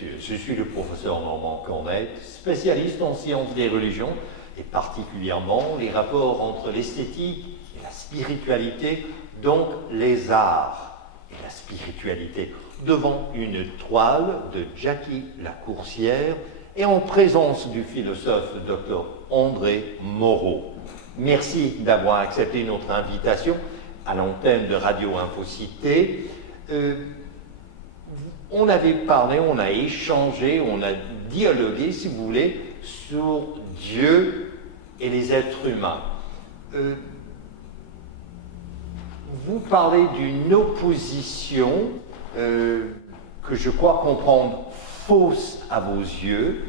sûr. Je suis le professeur Normand Cornet, spécialiste en sciences des religions, et particulièrement les rapports entre l'esthétique et la spiritualité, donc les arts et la spiritualité, devant une toile de Jackie Lacourcière et en présence du philosophe Dr André Moreau. Merci d'avoir accepté notre invitation à l'antenne de Radio Infocité. On avait parlé, on a échangé, on a dialogué, si vous voulez, sur Dieu et les êtres humains. Vous parlez d'une opposition que je crois comprendre fausse à vos yeux.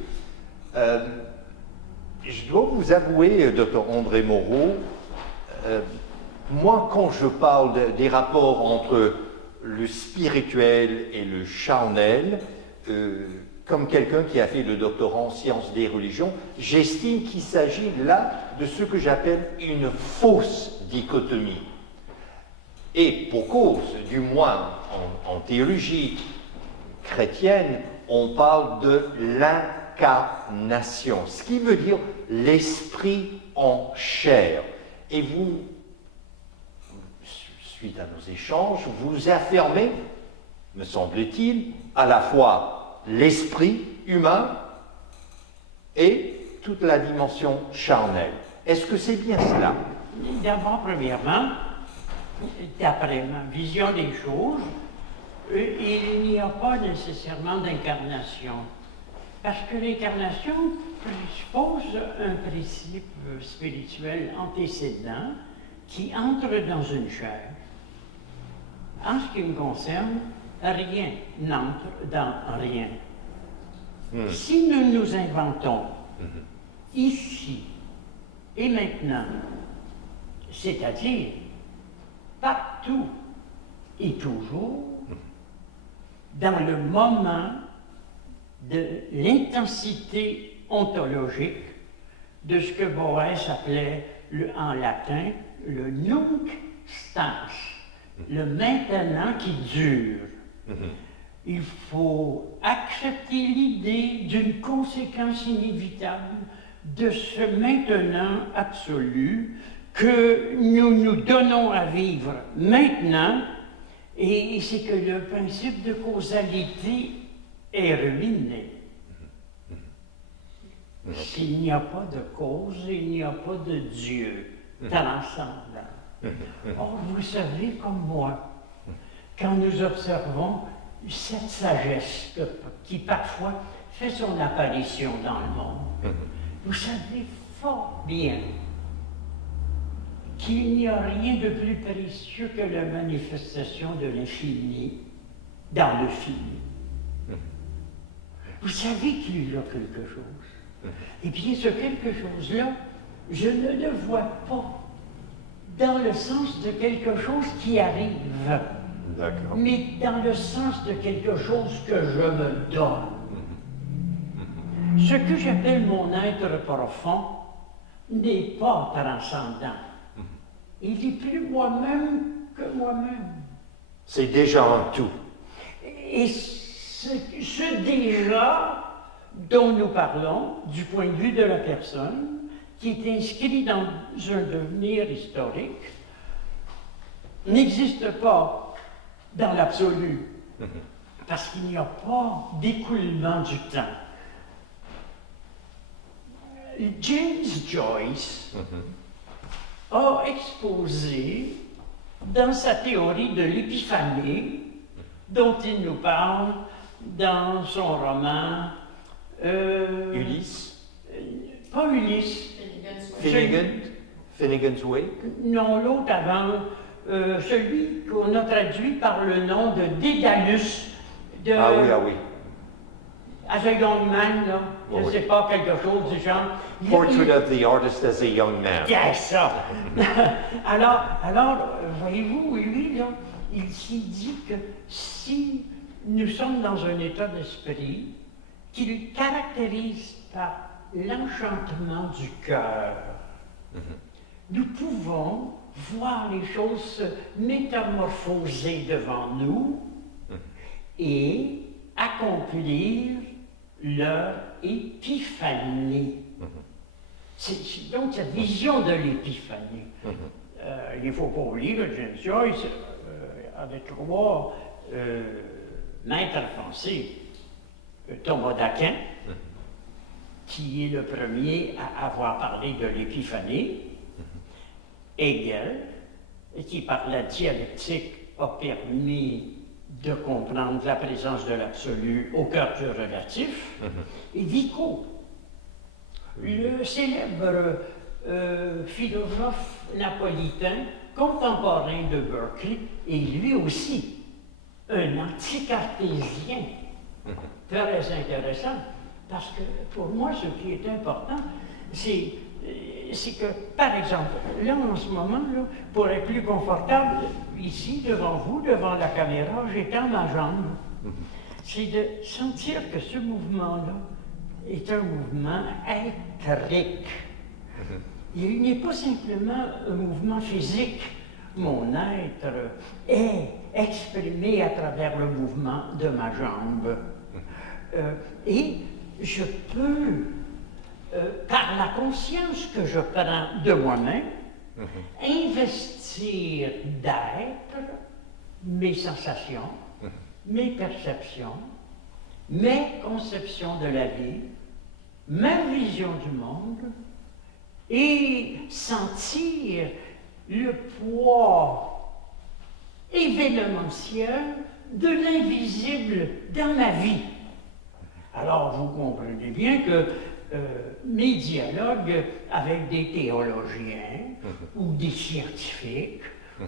Je dois vous avouer, Dr André Moreau, moi quand je parle des rapports entre le spirituel et le charnel, comme quelqu'un qui a fait le doctorat en sciences des religions, j'estime qu'il s'agit là de ce que j'appelle une fausse dichotomie. Et pour cause, du moins en théologie chrétienne, on parle de l'incarnation, ce qui veut dire l'esprit en chair. Et vous, suite à nos échanges, vous affirmez, me semble-t-il, à la fois l'esprit humain et toute la dimension charnelle. Est-ce que c'est bien cela? D'abord, premièrement, d'après ma vision des choses, il n'y a pas nécessairement d'incarnation. Parce que l'incarnation présuppose un principe spirituel antécédent qui entre dans une chair. En ce qui me concerne, rien n'entre dans rien. Si nous nous inventons ici et maintenant, c'est-à-dire partout et toujours, dans le moment de l'intensité ontologique de ce que Boès appelait en latin le nunc stans, le maintenant qui dure. Il faut accepter l'idée d'une conséquence inévitable de ce maintenant absolu que nous nous donnons à vivre maintenant, et c'est que le principe de causalité est ruiné. S'il n'y a pas de cause, il n'y a pas de Dieu transcendant. Or, vous savez comme moi, quand nous observons cette sagesse qui parfois fait son apparition dans le monde, vous savez fort bien qu'il n'y a rien de plus précieux que la manifestation de l'infini dans le fini. Vous savez qu'il y a quelque chose. Et bien, ce quelque chose-là, je ne le vois pas dans le sens de quelque chose qui arrive, mais dans le sens de quelque chose que je me donne. Ce que j'appelle mon être profond n'est pas transcendant. Il est plus moi-même que moi-même. C'est déjà un tout. Et ce déjà dont nous parlons, du point de vue de la personne, qui est inscrit dans un devenir historique, n'existe pas dans l'absolu, parce qu'il n'y a pas d'écoulement du temps. James Joyce a exposé dans sa théorie de l'épiphanie, dont il nous parle dans son roman Ulysse? Pas Ulysse. Finnegan's Wake? Non, l'autre avant, celui qu'on a traduit par le nom de Dédalus. De, ah oui. As a young man, là, je ne sais pas, quelque chose du genre. Portrait of the artist as a young man. C'est ça. alors, voyez-vous, lui, là, il s'est dit que si nous sommes dans un état d'esprit qu'il caractérise par l'enchantement du cœur, nous pouvons voir les choses se métamorphoser devant nous et accomplir leur épiphanie. Donc cette vision de l'épiphanie. Il ne faut pas oublier que James Joyce avait trois maîtres français. Thomas d'Aquin, qui est le premier à avoir parlé de l'épiphanie. Hegel, qui par la dialectique a permis de comprendre la présence de l'absolu au cœur du relatif. Et Vico, le célèbre philosophe napolitain, contemporain de Berkeley, et lui aussi un anticartésien. Très intéressant, parce que pour moi, ce qui est important, c'est que, par exemple, là, en ce moment, là, pour être plus confortable, ici, devant vous, devant la caméra, j'étends ma jambe. C'est de sentir que ce mouvement-là est un mouvement éthérique. Il n'est pas simplement un mouvement physique. Mon être est exprimé à travers le mouvement de ma jambe. Et je peux, par la conscience que je prends de moi-même, investir d'être mes sensations, mes perceptions, mes conceptions de la vie, ma vision du monde, et sentir le poids événementiel de l'invisible dans ma vie. Alors, vous comprenez bien que mes dialogues avec des théologiens, ou des scientifiques,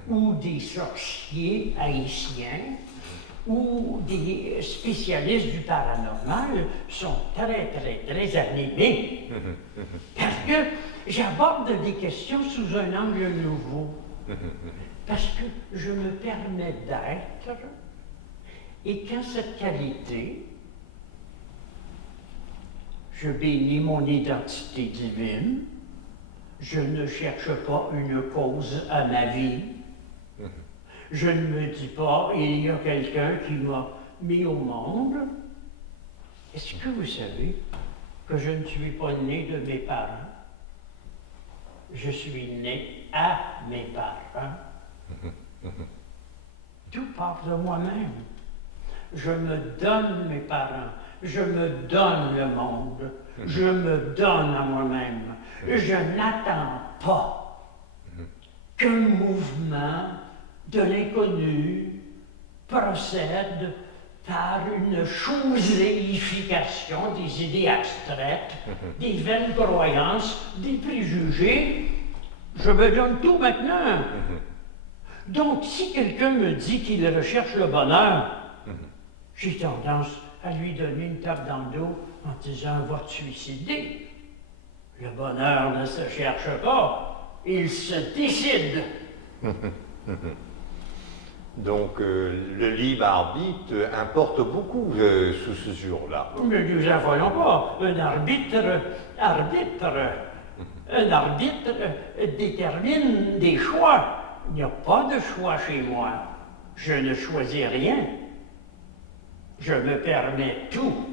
ou des sorciers haïtiens, ou des spécialistes du paranormal sont très, très, très animés. Parce que j'aborde des questions sous un angle nouveau. Parce que je me permets d'être, et qu'en cette qualité, je bénis mon identité divine, je ne cherche pas une cause à ma vie, je ne me dis pas, il y a quelqu'un qui m'a mis au monde. Est-ce que vous savez que je ne suis pas né de mes parents? Je suis né à mes parents. Tout part de moi-même. Je me donne mes parents. Je me donne le monde. Je me donne à moi-même. Je n'attends pas qu'un mouvement de l'inconnu procède par une choséification des idées abstraites, des vaines croyances, des préjugés. Je me donne tout maintenant. Donc, si quelqu'un me dit qu'il recherche le bonheur, j'ai tendance à lui donner une tape dans le dos en disant « va te suicider ». Le bonheur ne se cherche pas, il se décide. Donc, le libre arbitre importe beaucoup sous ce jour-là. Ne nous affolons pas. Un arbitre détermine des choix. Il n'y a pas de choix chez moi. Je ne choisis rien. Je me permets tout.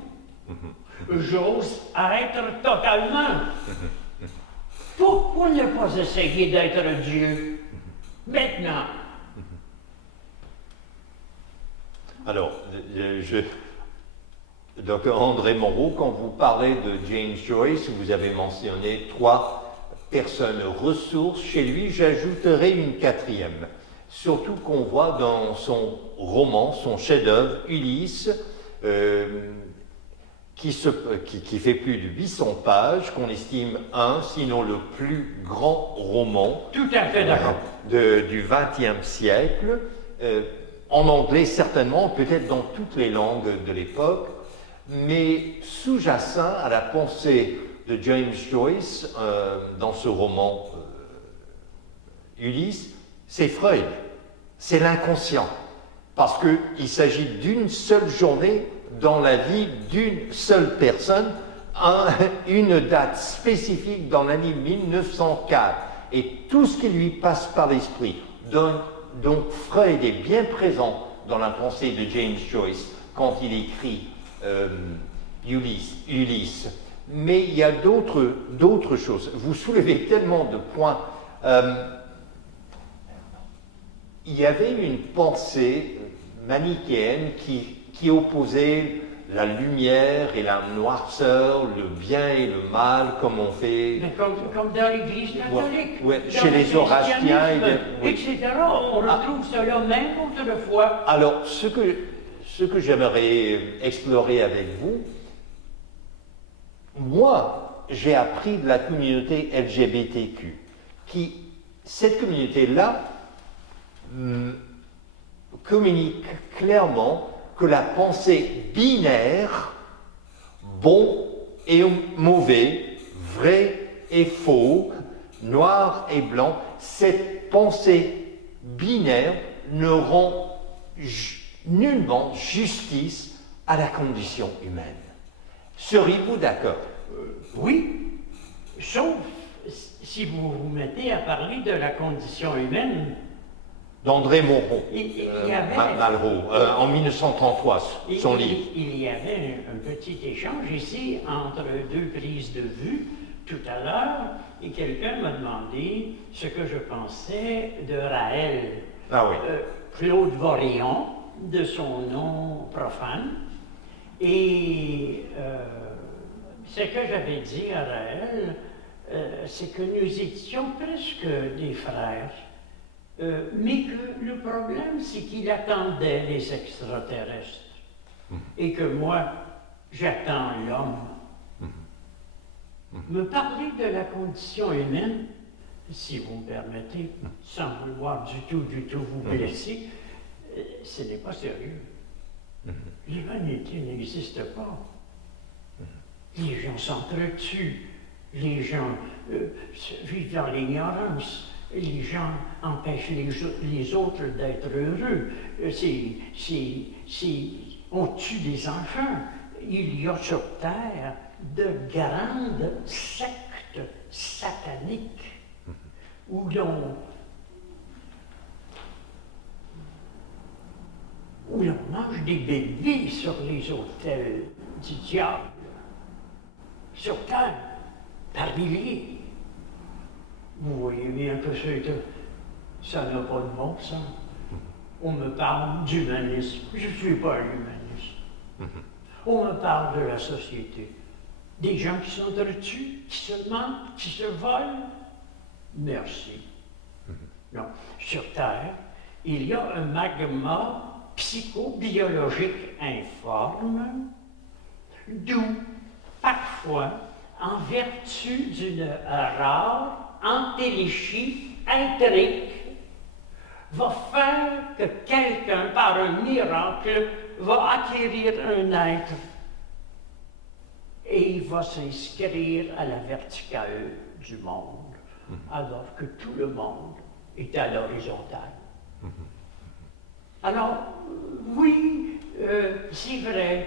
J'ose être totalement. Pourquoi ne pas essayer d'être Dieu maintenant? Alors, Dr André Moreau, quand vous parlez de James Joyce, vous avez mentionné 3 personnes ressources. Chez lui, j'ajouterai une 4e. Surtout qu'on voit dans son roman, son chef-d'œuvre, Ulysse, qui fait plus de 800 pages, qu'on estime sinon le plus grand roman tout à fait d'accord. Du XXe siècle. En anglais, certainement, peut-être dans toutes les langues de l'époque, mais sous-jacent à la pensée de James Joyce dans ce roman Ulysse, c'est Freud, c'est l'inconscient, parce qu'il s'agit d'une seule journée dans la vie d'une seule personne, une date spécifique dans l'année 1904, et tout ce qui lui passe par l'esprit. Donc Freud est bien présent dans la pensée de James Joyce quand il écrit Ulysse. Mais il y a d'autres choses. Vous soulevez tellement de points. Il y avait une pensée manichéenne qui opposait la lumière et la noirceur, le bien et le mal, comme on fait. Mais comme dans l'Église catholique, ouais, chez les Horaciens, etc. On retrouve cela même autrefois. Alors, ce que j'aimerais explorer avec vous, moi, j'ai appris de la communauté LGBTQ, cette communauté-là communique clairement que la pensée binaire, bon et mauvais, vrai et faux, noir et blanc, cette pensée binaire ne rend nullement justice à la condition humaine. Seriez-vous d'accord? Oui, sauf si vous vous mettez à parler de la condition humaine. D'André Moreau, Malraux, en 1933, son livre. Il y avait un petit échange ici entre deux prises de vue tout à l'heure, et quelqu'un m'a demandé ce que je pensais de Raël. Ah oui. Claude Voréon, de son nom profane. Et ce que j'avais dit à Raël, c'est que nous étions presque des frères. Mais que le problème, c'est qu'il attendait les extraterrestres et que moi, j'attends l'homme. Me parler de la condition humaine, si vous me permettez, sans vouloir du tout vous blesser, ce n'est pas sérieux. L'humanité n'existe pas. Les gens s'entretuent, les gens vivent dans l'ignorance. Les gens empêchent les autres d'être heureux. On tue des enfants. Il y a sur Terre de grandes sectes sataniques où l'on mange des bébés sur les autels du diable. Sur Terre, par milliers. Vous voyez bien que ça n'a pas de bon sens. On me parle d'humanisme. Je ne suis pas l'humaniste. On me parle de la société. Des gens qui s'entretuent, qui se mentent, qui se volent. Merci. Non. Sur Terre, il y a un magma psychobiologique informe, d'où, parfois, en vertu d'une rare entéléchie intrique, va faire que quelqu'un, par un miracle, va acquérir un être et il va s'inscrire à la verticale du monde, alors que tout le monde est à l'horizontale. Alors, oui, c'est vrai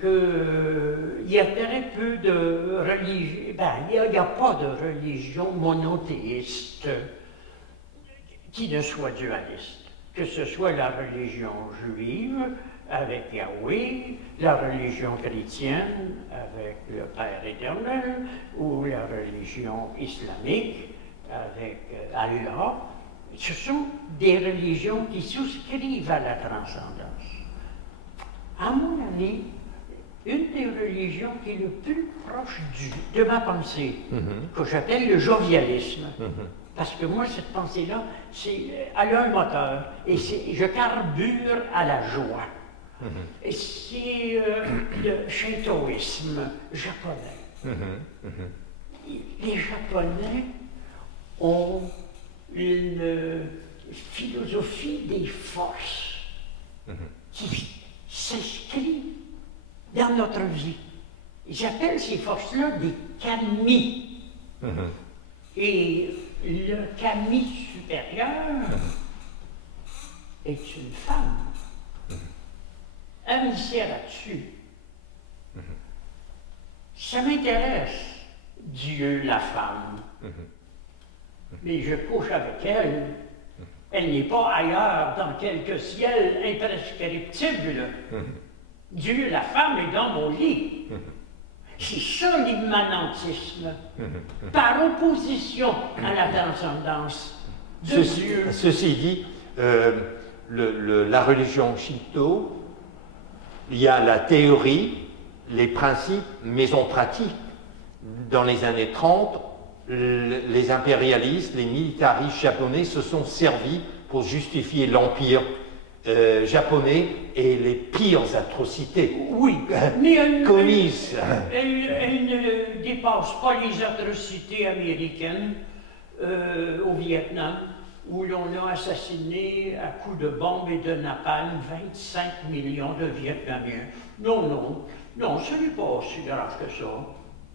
qu'il y a très peu de religions, il n'y a pas de religion monothéiste qui ne soit dualiste, que ce soit la religion juive avec Yahweh, la religion chrétienne avec le Père éternel, ou la religion islamique avec Allah. Ce sont des religions qui souscrivent à la transcendance. À mon avis, une des religions qui est le plus proche de ma pensée, que j'appelle le jovialisme, parce que moi, cette pensée-là, elle a un moteur, et je carbure à la joie. Et c'est le shintoïsme japonais. Les Japonais ont une philosophie des forces qui s'inscrit dans notre vie. J'appelle ces forces-là des kami. Et le kami supérieur est une femme. Amicia là-dessus. Ça m'intéresse, Dieu, la femme. Mais je couche avec elle. Elle n'est pas ailleurs dans quelque ciel imprescriptible. Dieu, la femme est dans mon lit. C'est ça l'immanentisme, par opposition à la transcendance de Dieu. Ceci dit, la religion Shinto, il y a la théorie, les principes, mais en pratique, dans les années 30, les impérialistes, les militaristes japonais se sont servis pour justifier l'empire japonais et les pires atrocités commises. Elle ne dépasse pas les atrocités américaines au Vietnam, où l'on a assassiné à coups de bombes et de napalm 25 millions de Vietnamiens. Non, ce n'est pas aussi grave que ça.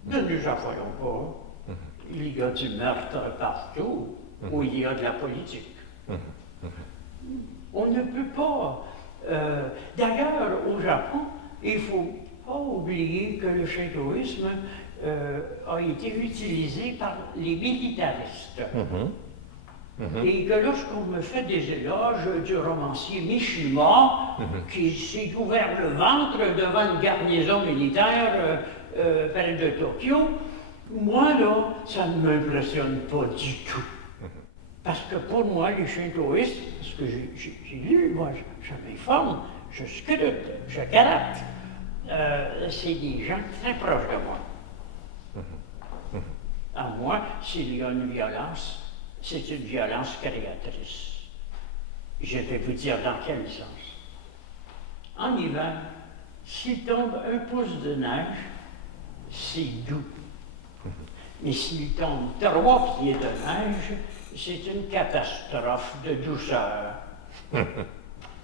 Ne nous affolons pas. Il y a du meurtre partout où il y a de la politique. On ne peut pas. D'ailleurs, au Japon, il ne faut pas oublier que le shintoïsme a été utilisé par les militaristes. Et que lorsqu'on me fait des éloges du romancier Mishima, qui s'est ouvert le ventre devant une garnison militaire près de Tokyo, moi, là, ça ne m'impressionne pas du tout. Parce que pour moi, les shintoïstes, parce que j'ai lu, moi, je m'informe, je scrute, je gratte, c'est des gens très proches de moi. À moi, s'il y a une violence, c'est une violence créatrice. Je vais vous dire dans quel sens. En hiver, s'il tombe un pouce de neige, c'est doux. Mais s'il tombe 3 pieds de neige, c'est une catastrophe de douceur.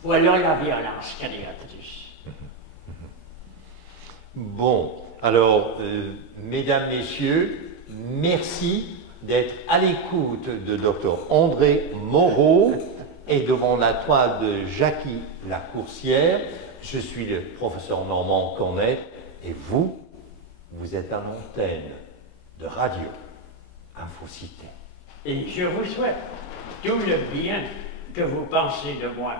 Voilà la violence créatrice. Bon, alors, mesdames, messieurs, merci d'être à l'écoute de Dr André Moreau et devant la toile de Jackie Lacourcière. Je suis le professeur Normand Cornet et vous êtes à l'antenne de Radio Infocité. Et je vous souhaite tout le bien que vous pensez de moi.